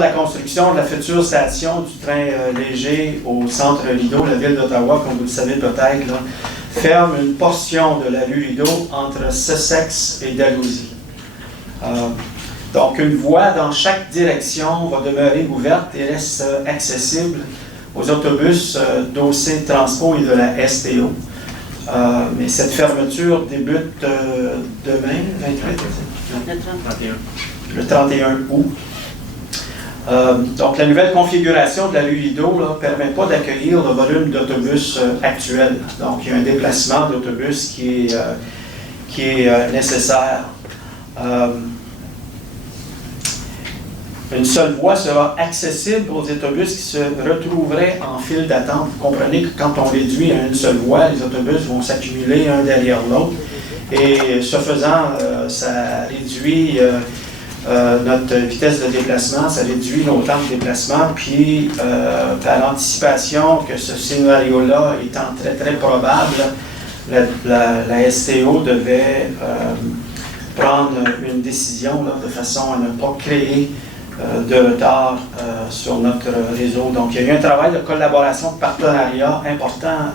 La construction de la future station du train léger au centre Rideau, la ville d'Ottawa, comme vous le savez peut-être, ferme une portion de la rue Rideau entre Sussex et Dalhousie. Donc, une voie dans chaque direction va demeurer ouverte et reste accessible aux autobus d'OC Transpo et de la STO. Mais cette fermeture débute demain, le 31 août. Donc, la nouvelle configuration de la rue Rideau ne permet pas d'accueillir le volume d'autobus actuel. Donc, il y a un déplacement d'autobus qui est nécessaire. Une seule voie sera accessible aux autobus qui se retrouveraient en file d'attente. Vous comprenez que quand on réduit à une seule voie, les autobus vont s'accumuler un derrière l'autre. Et ce faisant, ça réduit notre vitesse de déplacement, ça réduit nos temps de déplacement. Puis, par anticipation que ce scénario-là étant très, très probable, la STO devait prendre une décision là, de façon à ne pas créer de retard sur notre réseau. Donc, il y a eu un travail de collaboration, de partenariat important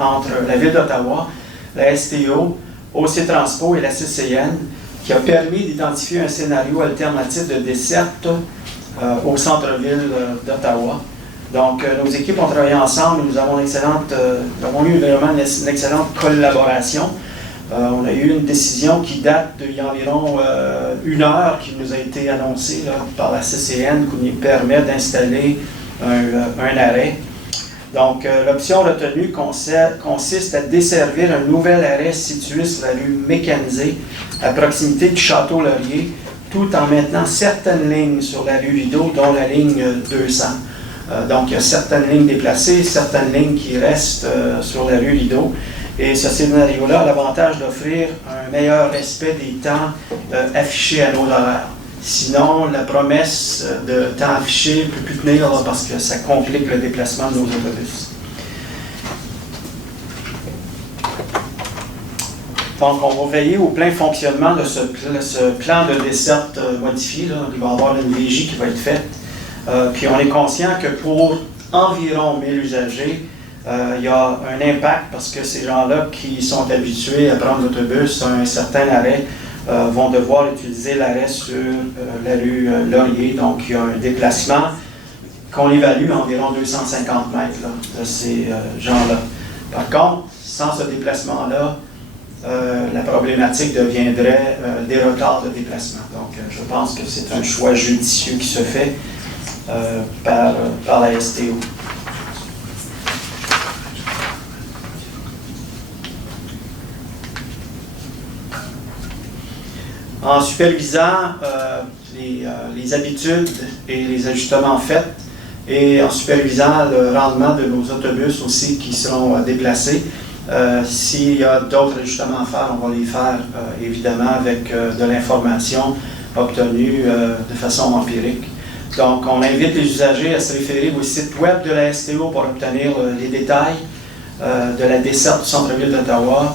entre la Ville d'Ottawa, la STO, OC Transpo et la CCN, qui a permis d'identifier un scénario alternatif de desserte au centre-ville d'Ottawa. Donc, nos équipes ont travaillé ensemble et nous avons eu vraiment une excellente collaboration. On a eu une décision qui date d'il y a environ une heure, qui nous a été annoncée là, par la CCN, qui nous permet d'installer un arrêt. Donc, l'option retenue consiste à desservir un nouvel arrêt situé sur la rue Mécanisée, à proximité du Château-Laurier, tout en maintenant certaines lignes sur la rue Rideau, dont la ligne 200. Donc, il y a certaines lignes déplacées, certaines lignes qui restent sur la rue Rideau. Et ce scénario-là a l'avantage d'offrir un meilleur respect des temps affichés à nos horaires. Sinon, la promesse de temps affiché ne peut plus tenir là, parce que ça complique le déplacement de nos autobus. Donc, on va veiller au plein fonctionnement de ce plan de desserte modifié. Là. Il va y avoir une régie qui va être faite. Puis on est conscient que pour environ 1000 usagers, il y a un impact parce que ces gens-là qui sont habitués à prendre l'autobus à un certain arrêt vont devoir utiliser l'arrêt sur la rue Laurier. Donc, il y a un déplacement qu'on évalue à environ 250 mètres là, de ces gens-là. Par contre, sans ce déplacement-là, la problématique deviendrait des retards de déplacement. Donc, je pense que c'est un choix judicieux qui se fait par la STO. En supervisant les habitudes et les ajustements faits et en supervisant le rendement de nos autobus aussi qui seront déplacés, s'il y a d'autres ajustements à faire, on va les faire évidemment avec de l'information obtenue de façon empirique. Donc, on invite les usagers à se référer au site web de la STO pour obtenir les détails de la desserte du centre-ville d'Ottawa,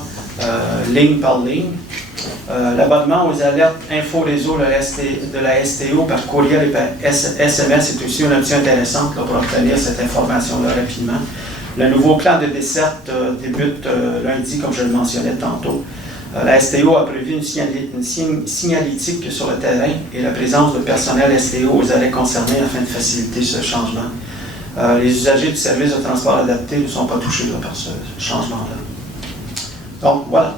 ligne par ligne. L'abonnement aux alertes info-réseau de la STO par courriel et par SMS est aussi une option intéressante là, pour obtenir cette information-là rapidement. Le nouveau plan de desserte débute lundi, comme je le mentionnais tantôt. La STO a prévu une signalétique sur le terrain et la présence de personnel STO aux arrêts concernés afin de faciliter ce changement. Les usagers du service de transport adapté ne sont pas touchés là, par ce changement-là. Donc, voilà.